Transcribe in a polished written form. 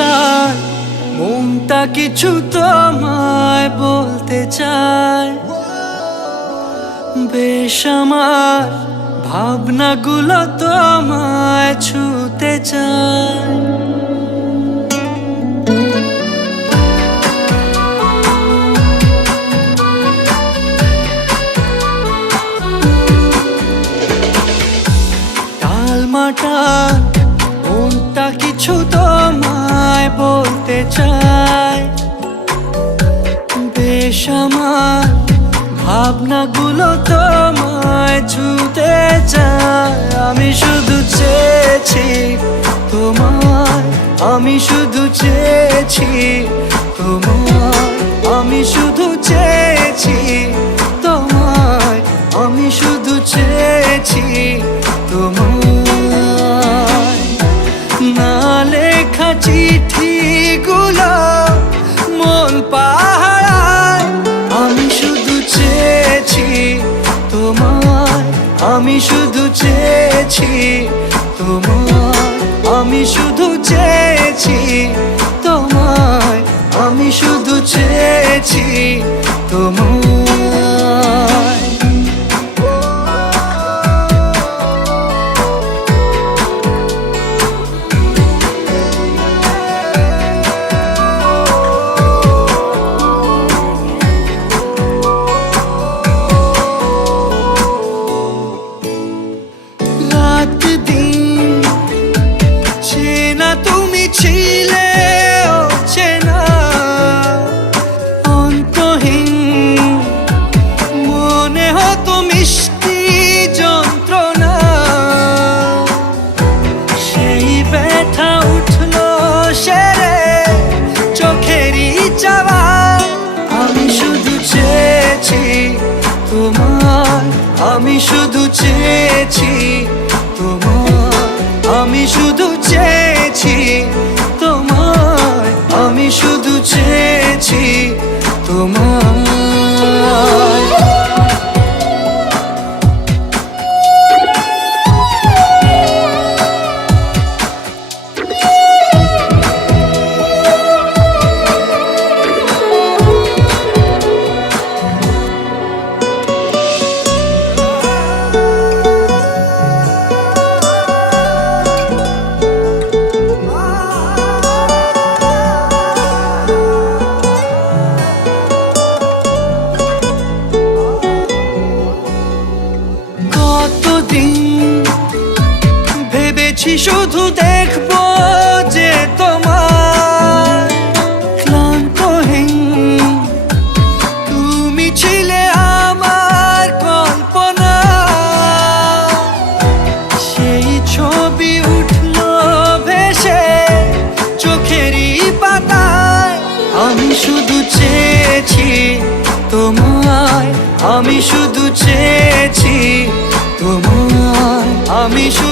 হঠাৎ মনটা কিছু তোমায় বলতে চায়। বেশ আমার ভাবনাগুলো তোমায় ছুতে চায়। টালমাটাল মনটা কিছু তোমায় বলতে চায়। বেশ আমার ভাবনাগুলো তোমায় ছুতে চায়। আমি শুধু চেয়েছি তোমায়, আমি শুধু চেয়েছি তোমায়, আমি শুধু চেয়েছি তোমায়, আমি শুধু চেয়েছি তোমায়। না লেখা চিঠিগুলো মন পাহারায়। আমি শুধু চেয়েছি তোমায়, আমি শুধু চেয়েছি তোমায়, আমি শুধু চেয়েছি তোমায়, আমি শুধু চেয়েছি তোমায়। রাত দিন চেনা তুমি ছিলে অচেনা, অন্তহীন মনে হতো মিষ্টি যন্ত্রণা। সেই ব্যথা উঠলো সেরে চোখেরই চাওয়ায়। আমি শুধু চেয়েছি তোমায়, আমি শুধু চেয়েছি তোমায়, আমি শুধু চেয়েছি তোমায়, আমি শুধু চেয়েছি তোমায়। কতদিন ভেবেছি শুধু দেখবো যে তোমার ক্লান্তহীন তুমি ছিলে আমার কল্পনা। সেই ছবি উঠলো ভেসে চোখেরই পাতায়। আমি শুধু চেয়েছি তোমায়, আমি শুধু চেয়েছি তোমায়, আমি শুধু